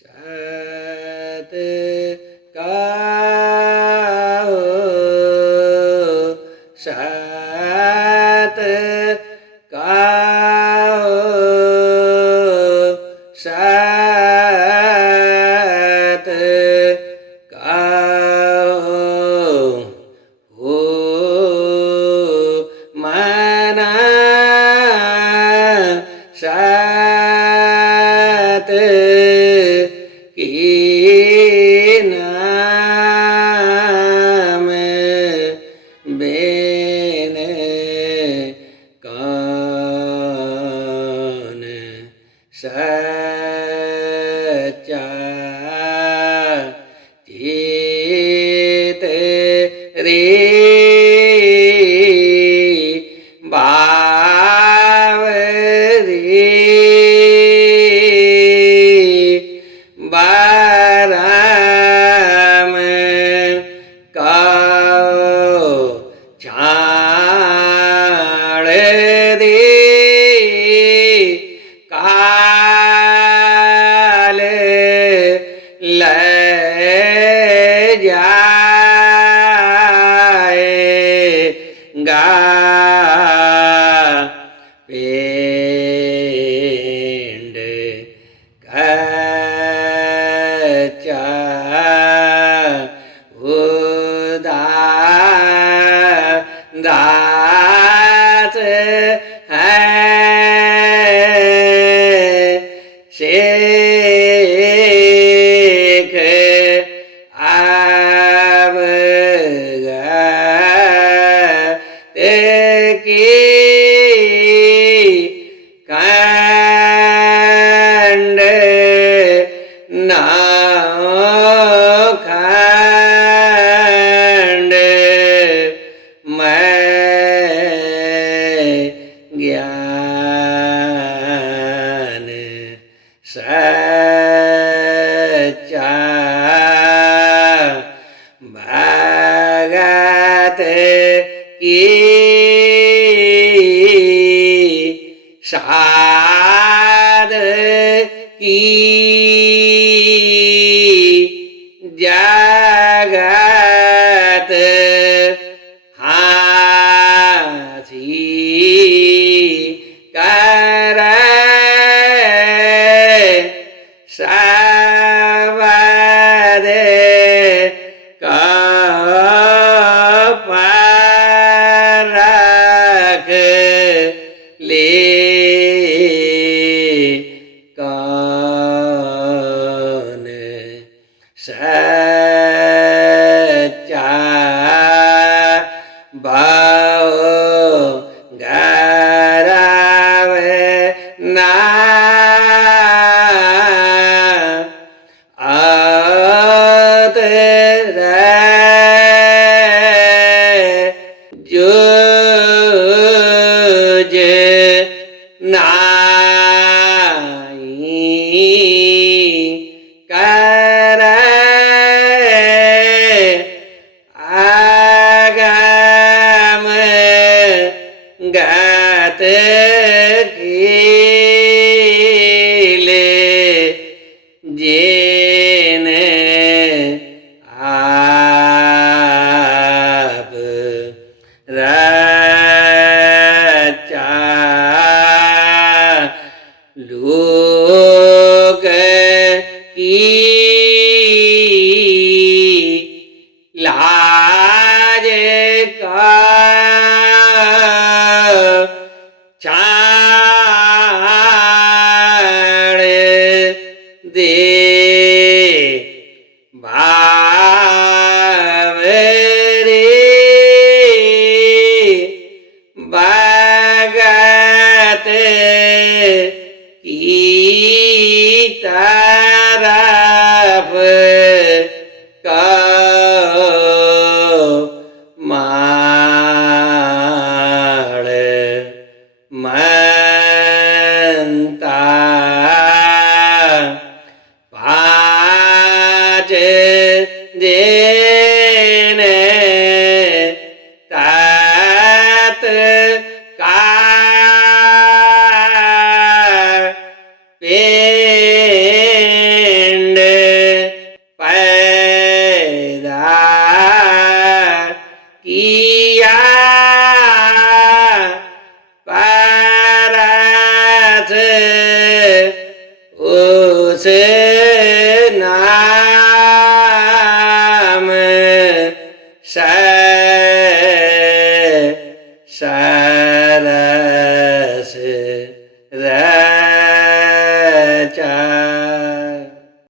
सत काहो सत काहो सत काहो हो मना सत की नाम बेन कौन सच्चा चित रे बावरी बाराम काओ छाड़ दे काल ले जाएगा पेंड कच्चा उदास है शेख अवगत की खंड खंड मैं ज्ञान सच्चा भगत की साध की जगत हाथी कर सबद परख ले कौन सच्चा भाव गरव ना आत जुज नाई कर आगम गत कीले जिन आप रचा लोक की लाज का छाड़ दे बावरी भगत की तरफ कहो माड़ मनता पाँच दिन तात का पेंड નામ સે